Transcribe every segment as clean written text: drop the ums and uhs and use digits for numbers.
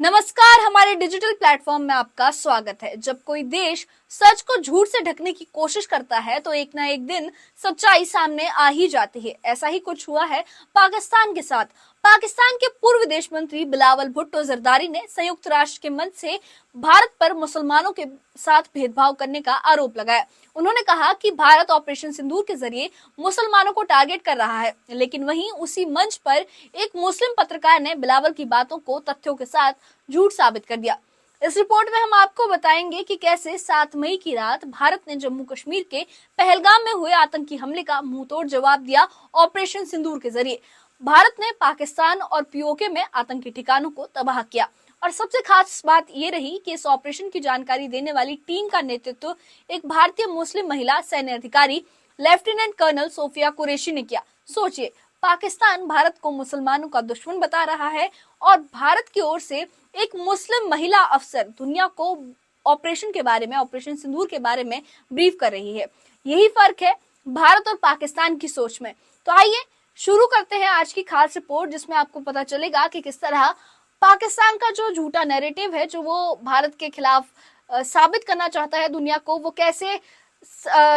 नमस्कार, हमारे digital platform में आपका स्वागत है। जब कोई देश सच को झूठ से ढकने की कोशिश करता है तो एक ना एक दिन सच्चाई सामने आ ही जाती है। ऐसा ही कुछ हुआ है पाकिस्तान के साथ। पाकिस्तान के पूर्व विदेश मंत्री बिलावल भुट्टो जरदारी ने संयुक्त राष्ट्र के मंच से भारत पर मुसलमानों के साथ भेदभाव करने का आरोप लगाया। उन्होंने कहा कि भारत ऑपरेशन सिंदूर के जरिए मुसलमानों को टारगेट कर रहा है, लेकिन वहीं उसी मंच पर एक मुस्लिम पत्रकार ने बिलावल की बातों को तथ्यों के साथ झूठ साबित कर दिया। इस रिपोर्ट में हम आपको बताएंगे कि कैसे 7 मई की रात भारत ने जम्मू कश्मीर के पहलगाम में हुए आतंकी हमले का मुंहतोड़ जवाब दिया। ऑपरेशन सिंदूर के जरिए भारत ने पाकिस्तान और पीओके में आतंकी ठिकानों को तबाह किया। और सबसे खास बात ये रही कि इस ऑपरेशन की जानकारी देने वाली टीम का नेतृत्व एक भारतीय मुस्लिम महिला सैन्य अधिकारी लेफ्टिनेंट कर्नल सोफिया कुरैशी ने किया। सोचिए, पाकिस्तान भारत को मुसलमानों का दुश्मन बता रहा है और भारत की ओर से एक मुस्लिम महिला अफसर दुनिया को ऑपरेशन के बारे में, ऑपरेशन सिंदूर के बारे में ब्रीफ कर रही है। यही फर्क है भारत और पाकिस्तान की सोच में। तो आइए शुरू करते हैं आज की खास रिपोर्ट, जिसमें आपको पता चलेगा कि किस तरह पाकिस्तान का जो झूठा नैरेटिव है, जो वो भारत के खिलाफ साबित करना चाहता है दुनिया को, वो कैसे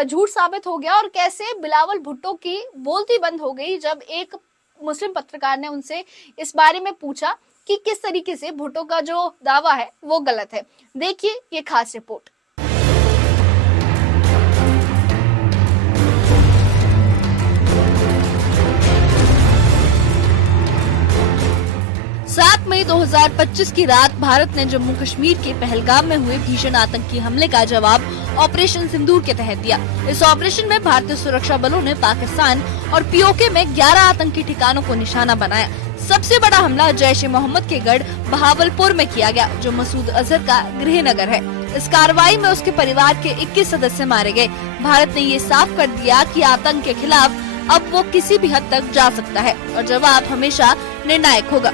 झूठ साबित हो गया और कैसे बिलावल भुट्टो की बोलती बंद हो गई जब एक मुस्लिम पत्रकार ने उनसे इस बारे में पूछा कि किस तरीके से भुट्टो का जो दावा है वो गलत है। देखिए ये खास रिपोर्ट। 7 मई 2025 की रात भारत ने जम्मू कश्मीर के पहलगाम में हुए भीषण आतंकी हमले का जवाब ऑपरेशन सिंदूर के तहत दिया। इस ऑपरेशन में भारतीय सुरक्षा बलों ने पाकिस्तान और पीओके में 11 आतंकी ठिकानों को निशाना बनाया। सबसे बड़ा हमला जैश ए मोहम्मद के गढ़ बहावलपुर में किया गया, जो मसूद अजहर का गृह नगर है। इस कार्रवाई में उसके परिवार के 21 सदस्य मारे गए। भारत ने ये साफ कर दिया कि आतंक के खिलाफ अब वो किसी भी हद तक जा सकता है और जवाब हमेशा निर्णायक होगा।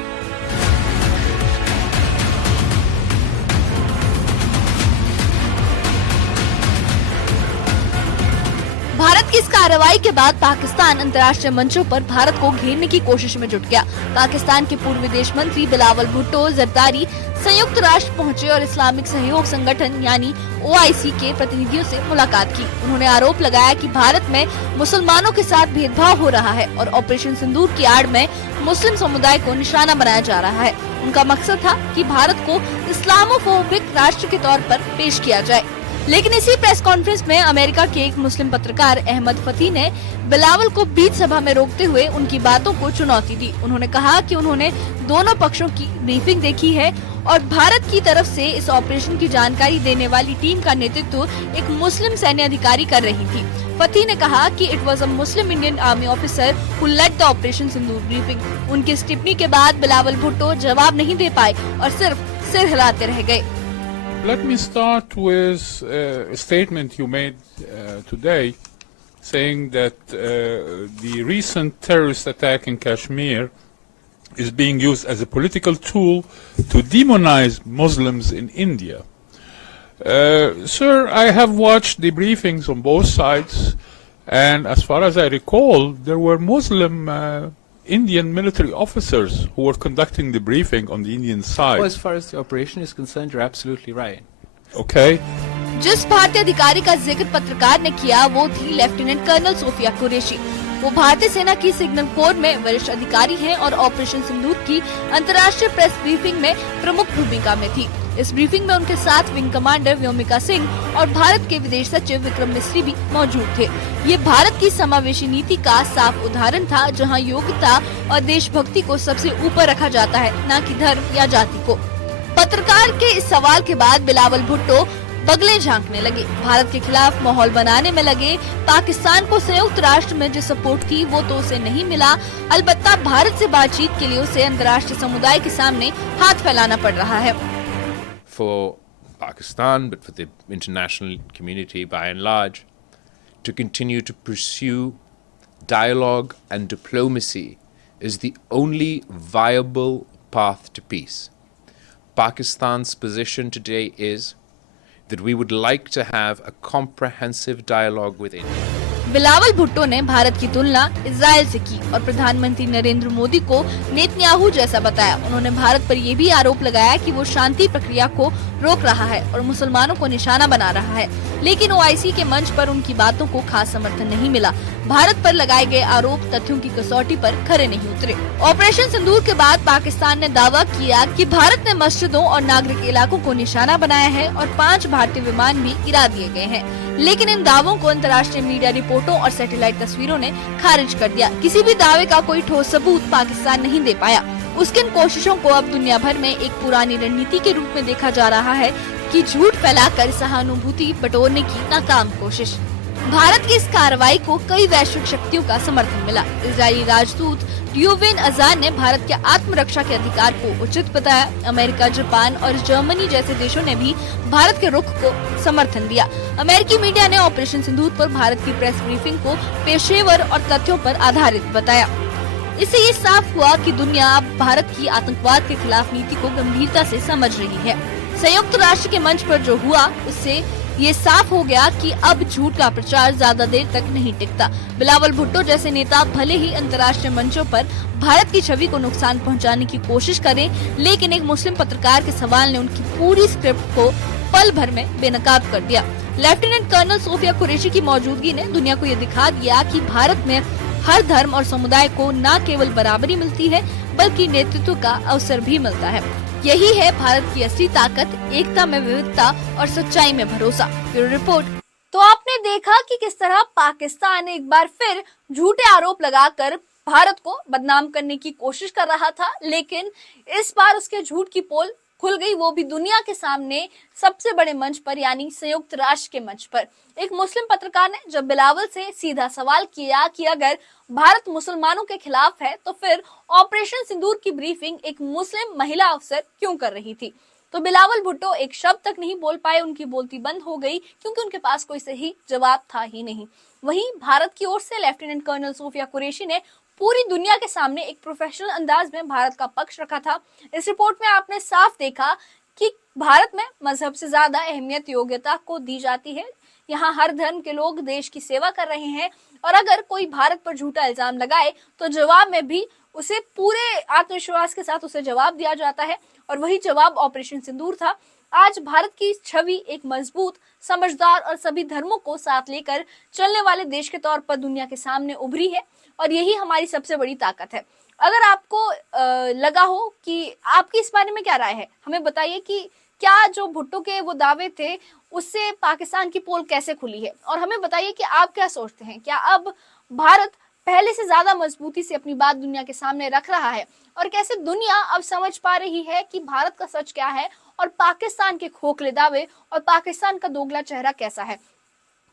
भारत की इस कार्रवाई के बाद पाकिस्तान अंतर्राष्ट्रीय मंचों पर भारत को घेरने की कोशिश में जुट गया। पाकिस्तान के पूर्व विदेश मंत्री बिलावल भुट्टो जरदारी संयुक्त राष्ट्र पहुंचे और इस्लामिक सहयोग संगठन यानी OIC के प्रतिनिधियों से मुलाकात की। उन्होंने आरोप लगाया कि भारत में मुसलमानों के साथ भेदभाव हो रहा है और ऑपरेशन सिंदूर की आड़ में मुस्लिम समुदाय को निशाना बनाया जा रहा है। उनका मकसद था कि भारत को इस्लामोफोबिक राष्ट्र के तौर पर पेश किया जाए। लेकिन इसी प्रेस कॉन्फ्रेंस में अमेरिका के एक मुस्लिम पत्रकार अहमद फती ने बिलावल को बीच सभा में रोकते हुए उनकी बातों को चुनौती दी। उन्होंने कहा कि उन्होंने दोनों पक्षों की ब्रीफिंग देखी है और भारत की तरफ से इस ऑपरेशन की जानकारी देने वाली टीम का नेतृत्व एक मुस्लिम सैन्य अधिकारी कर रही थी। फती ने कहा कि it was a Muslim Indian army officer who led the operation Sindoor briefing. उनकी इस टिप्पणी के बाद बिलावल भुट्टो जवाब नहीं दे पाए और सिर्फ सिर हिलाते रह गए। Let me start with a statement you made today, saying that the recent terrorist attack in Kashmir is being used as a political tool to demonize Muslims in India. Sir, I have watched the briefings on both sides, and as far as I recall, there were Muslim Indian military officers who were conducting the briefing on the Indian side. Well, as far as the operation is concerned, you're absolutely right. Okay. जिस भारतीय अधिकारी का जिक्र पत्रकार ने किया वो थी लेफ्टिनेंट कर्नल सोफिया कुरैशी। वो भारतीय सेना की सिग्नल कोर में वरिष्ठ अधिकारी हैं और ऑपरेशन सिंदूर की अंतर्राष्ट्रीय प्रेस ब्रीफिंग में प्रमुख भूमिका में थी। इस ब्रीफिंग में उनके साथ विंग कमांडर व्योमिका सिंह और भारत के विदेश सचिव विक्रम मिस्री भी मौजूद थे। ये भारत की समावेशी नीति का साफ उदाहरण था, जहां योग्यता और देशभक्ति को सबसे ऊपर रखा जाता है, न कि धर्म या जाति को। पत्रकार के इस सवाल के बाद बिलावल भुट्टो बगले झांकने लगे, भारत के खिलाफ माहौल बनाने में लगे। पाकिस्तान को संयुक्त राष्ट्र में जो सपोर्ट थी वो तो उसे नहीं मिला, अलबत्ता भारत से बातचीत के लिए उसे अंतर्राष्ट्रीय समुदाय के सामने हाथ फैलाना पड़ रहा है। For Pakistan, but for the international community by and large, to continue to pursue dialogue and diplomacy is the only viable path to peace. Pakistan's position today is that we would like to have a comprehensive dialogue with India. Bilawal Bhutto ने भारत की तुलना Israel से की और प्रधानमंत्री नरेंद्र मोदी को Netanyahu जैसा बताया। उन्होंने भारत पर यह भी आरोप लगाया कि वो शांति प्रक्रिया को रोक रहा है और मुसलमानों को निशाना बना रहा है, लेकिन ओआईसी के मंच पर उनकी बातों को खास समर्थन नहीं मिला। भारत पर लगाए गए आरोप तथ्यों की कसौटी पर खरे नहीं उतरे। ऑपरेशन सिंदूर के बाद पाकिस्तान ने दावा किया कि भारत ने मस्जिदों और नागरिक इलाकों को निशाना बनाया है और 5 भारतीय विमान भी गिरा दिए गए हैं, लेकिन इन दावों को अंतर्राष्ट्रीय मीडिया रिपोर्टों और सैटेलाइट तस्वीरों ने खारिज कर दिया। किसी भी दावे का कोई ठोस सबूत पाकिस्तान नहीं दे पाया। उसकी इन कोशिशों को अब दुनिया भर में एक पुरानी रणनीति के रूप में देखा जा रहा है कि झूठ फैलाकर सहानुभूति बटोरने की नाकाम कोशिश। भारत की इस कार्रवाई को कई वैश्विक शक्तियों का समर्थन मिला। इजरायली राजदूत ड्यूवेन अजान ने भारत के आत्मरक्षा के अधिकार को उचित बताया। अमेरिका, जापान और जर्मनी जैसे देशों ने भी भारत के रुख को समर्थन दिया। अमेरिकी मीडिया ने ऑपरेशन सिंदूर पर भारत की प्रेस ब्रीफिंग को पेशेवर और तथ्यों पर आधारित बताया। इससे ये साफ हुआ कि दुनिया अब भारत की आतंकवाद के खिलाफ नीति को गंभीरता से समझ रही है। संयुक्त राष्ट्र के मंच पर जो हुआ उससे ये साफ हो गया कि अब झूठ का प्रचार ज्यादा देर तक नहीं टिकता। बिलावल भुट्टो जैसे नेता भले ही अंतर्राष्ट्रीय मंचों पर भारत की छवि को नुकसान पहुंचाने की कोशिश करें, लेकिन एक मुस्लिम पत्रकार के सवाल ने उनकी पूरी स्क्रिप्ट को पल भर में बेनकाब कर दिया। लेफ्टिनेंट कर्नल सोफिया कुरैशी की मौजूदगी ने दुनिया को ये दिखा दिया कि भारत में हर धर्म और समुदाय को न केवल बराबरी मिलती है बल्कि नेतृत्व का अवसर भी मिलता है। यही है भारत की असली ताकत, एकता में विविधता और सच्चाई में भरोसा। Bureau report. तो आपने देखा कि किस तरह पाकिस्तान एक बार फिर झूठे आरोप लगाकर भारत को बदनाम करने की कोशिश कर रहा था, लेकिन इस बार उसके झूठ की पोल खुल गई, वो भी दुनिया के सामने सबसे बड़े मंच पर यानी संयुक्त राष्ट्र के मंच पर। एक मुस्लिम पत्रकार ने जब बिलावल से सीधा सवाल किया कि अगर भारत मुसलमानों के खिलाफ है तो फिर ऑपरेशन सिंदूर की ब्रीफिंग एक मुस्लिम महिला अफसर क्यों कर रही थी, तो बिलावल भुट्टो एक शब्द तक नहीं बोल पाए। उनकी बोलती बंद हो गई क्योंकि उनके पास कोई सही जवाब था ही नहीं। वहीं भारत की ओर से लेफ्टिनेंट कर्नल सोफिया कुरैशी ने पूरी दुनिया के सामने एक प्रोफेशनल अंदाज में भारत का पक्ष रखा था। इस रिपोर्ट में आपने साफ देखा कि भारत में मजहब से ज्यादा अहमियत योग्यता को दी जाती है। यहाँ हर धर्म के लोग देश की सेवा कर रहे हैं और अगर कोई भारत पर झूठा इल्जाम लगाए तो जवाब में भी उसे पूरे आत्मविश्वास के साथ उसे जवाब दिया जाता है, और वही जवाब ऑपरेशन सिंदूर था। आज भारत की छवि एक मजबूत, समझदार और सभी धर्मों को साथ लेकर चलने वाले देश के तौर पर दुनिया के सामने उभरी है, और यही हमारी सबसे बड़ी ताकत है। अगर आपको लगा हो कि आपकी इस बारे में क्या राय है, हमें बताइए कि क्या जो भुट्टो के वो दावे थे उससे पाकिस्तान की पोल कैसे खुली है, और हमें बताइए कि आप क्या सोचते हैं। क्या अब भारत पहले से ज्यादा मजबूती से अपनी बात दुनिया के सामने रख रहा है, और कैसे दुनिया अब समझ पा रही है कि भारत का सच क्या है और पाकिस्तान के खोखले दावे और पाकिस्तान का दोगला चेहरा कैसा है।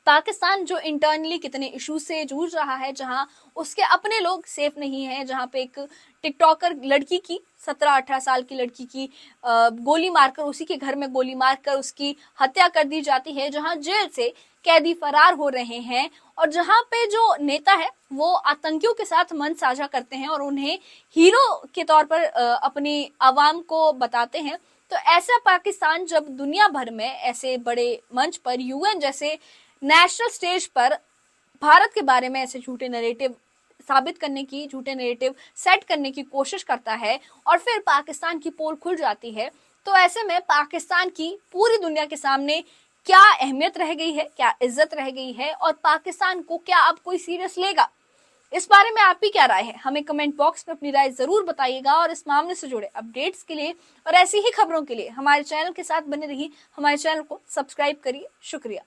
पाकिस्तान जो इंटरनली कितने इश्यूज से जूझ रहा है, जहां उसके अपने लोग सेफ नहीं हैं, जहां पे एक टिकटॉकर लड़की की 17-18 साल की लड़की की गोली मारकर, उसी के घर में गोली मारकर उसकी हत्या कर दी जाती है, जहां जेल से कैदी फरार हो रहे हैं, और जहां पे जो नेता है वो आतंकियों के साथ मन साझा करते हैं और उन्हें हीरो के तौर पर अपनी आवाम को बताते हैं। तो ऐसा पाकिस्तान जब दुनिया भर में ऐसे बड़े मंच पर, यूएन जैसे नेशनल स्टेज पर भारत के बारे में ऐसे झूठे नैरेटिव साबित करने की, झूठे नैरेटिव सेट करने की कोशिश करता है और फिर पाकिस्तान की पोल खुल जाती है, तो ऐसे में पाकिस्तान की पूरी दुनिया के सामने क्या अहमियत रह गई है, क्या इज्जत रह गई है, और पाकिस्तान को क्या अब कोई सीरियस लेगा। इस बारे में आपकी क्या राय है, हमें कमेंट बॉक्स में अपनी राय जरूर बताइएगा। और इस मामले से जुड़े अपडेट्स के लिए और ऐसी ही खबरों के लिए हमारे चैनल के साथ बने रहिए। हमारे चैनल को सब्सक्राइब करिए। शुक्रिया।